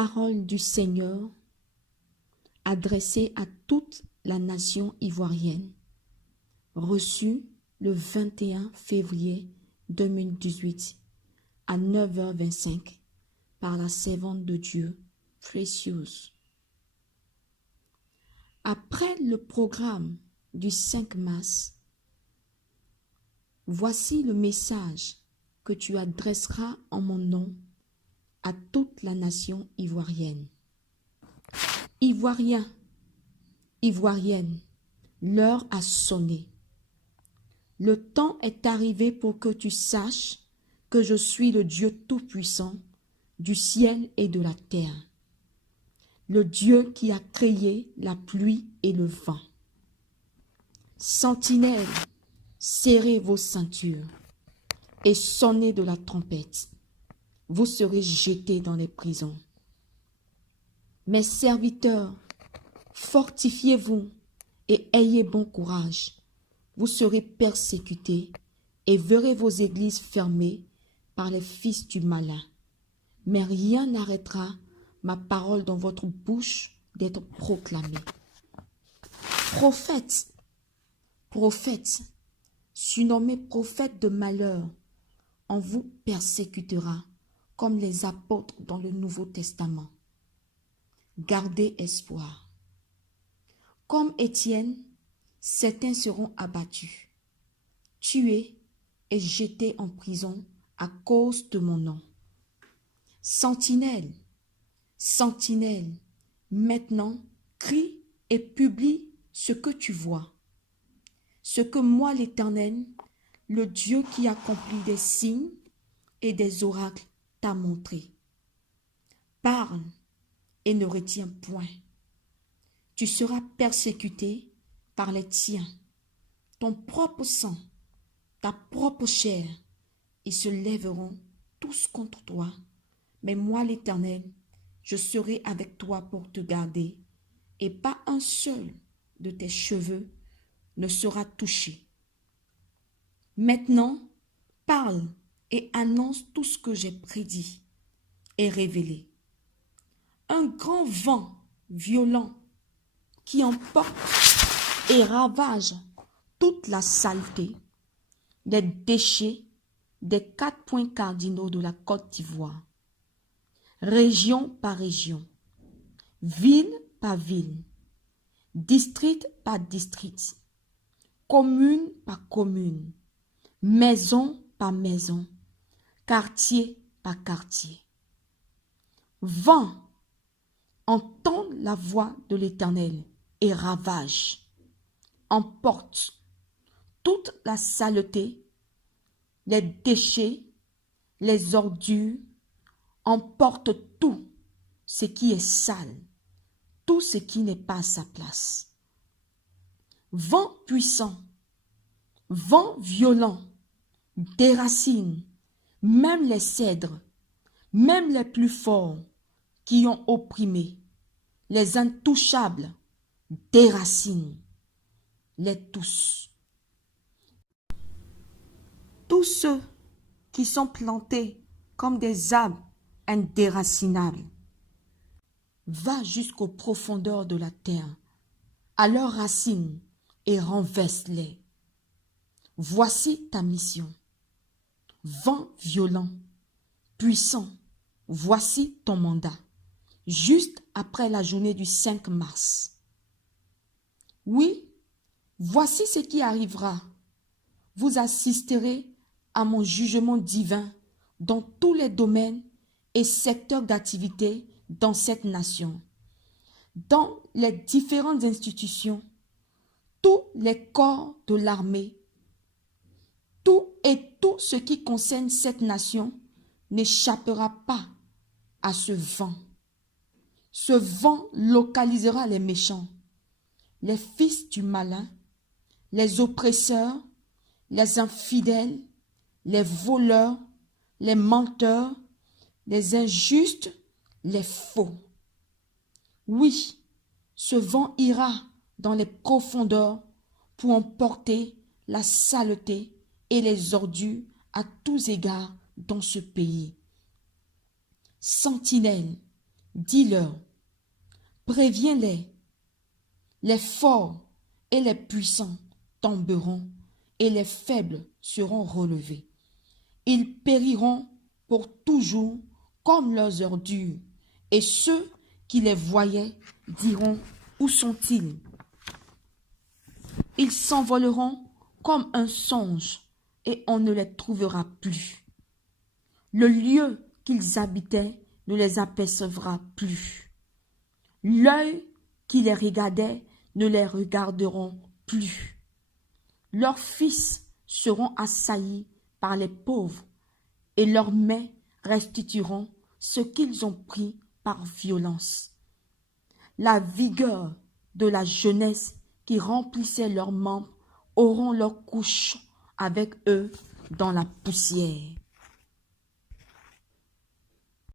Parole du Seigneur adressée à toute la nation ivoirienne, reçue le 21 février 2018 à 9h25 par la servante de Dieu, Precious. Après le programme du 5 mars, voici le message que tu adresseras en mon nom à toute la nation ivoirienne. Ivoiriens, Ivoiriennes, l'heure a sonné. Le temps est arrivé pour que tu saches que je suis le Dieu Tout-Puissant du ciel et de la terre, le Dieu qui a créé la pluie et le vent. Sentinelles, serrez vos ceintures et sonnez de la trompette. Vous serez jetés dans les prisons. Mes serviteurs, fortifiez-vous et ayez bon courage. Vous serez persécutés et verrez vos églises fermées par les fils du malin. Mais rien n'arrêtera ma parole dans votre bouche d'être proclamée. Prophète, prophète, surnommé prophète de malheur, on vous persécutera comme les apôtres dans le Nouveau Testament. Gardez espoir. Comme Étienne, certains seront abattus, tués et jetés en prison à cause de mon nom. Sentinelle, sentinelle, maintenant crie et publie ce que tu vois. Ce que moi l'Éternel, le Dieu qui accomplit des signes et des oracles, t'a montré. Parle et ne retiens point. Tu seras persécuté par les tiens, ton propre sang, ta propre chair. Ils se lèveront tous contre toi, mais moi l'Éternel, je serai avec toi pour te garder, et pas un seul de tes cheveux ne sera touché. Maintenant, parle et annonce tout ce que j'ai prédit et révélé. Un grand vent violent qui emporte et ravage toute la saleté, les déchets des 4 points cardinaux de la Côte d'Ivoire, région par région, ville par ville, district par district, commune par commune, maison par maison, quartier par quartier. Vent, entend la voix de l'Éternel et ravage, emporte toute la saleté, les déchets, les ordures, emporte tout ce qui est sale, tout ce qui n'est pas à sa place. Vent puissant, vent violent, déracine même les cèdres, même les plus forts qui ont opprimé, les intouchables, déracine les tous. Tous ceux qui sont plantés comme des arbres indéracinables, va jusqu'aux profondeurs de la terre, à leurs racines et renverse-les. Voici ta mission. Vent violent, puissant, voici ton mandat, juste après la journée du 5 mars. Oui, voici ce qui arrivera. Vous assisterez à mon jugement divin dans tous les domaines et secteurs d'activité dans cette nation, dans les différentes institutions, tous les corps de l'armée, tout ce qui concerne cette nation n'échappera pas à ce vent. Ce vent localisera les méchants, les fils du malin, les oppresseurs, les infidèles, les voleurs, les menteurs, les injustes, les faux. Oui, ce vent ira dans les profondeurs pour emporter la saleté et les ordures à tous égards dans ce pays. Sentinelles, dis-leur, préviens-les, les forts et les puissants tomberont et les faibles seront relevés. Ils périront pour toujours comme leurs ordures, et ceux qui les voyaient diront, où sont-ils? Ils s'envoleront comme un songe, et on ne les trouvera plus. Le lieu qu'ils habitaient ne les apercevra plus. L'œil qui les regardait ne les regarderont plus. Leurs fils seront assaillis par les pauvres, et leurs mains restitueront ce qu'ils ont pris par violence. La vigueur de la jeunesse qui remplissait leurs membres auront leur couche avec eux dans la poussière.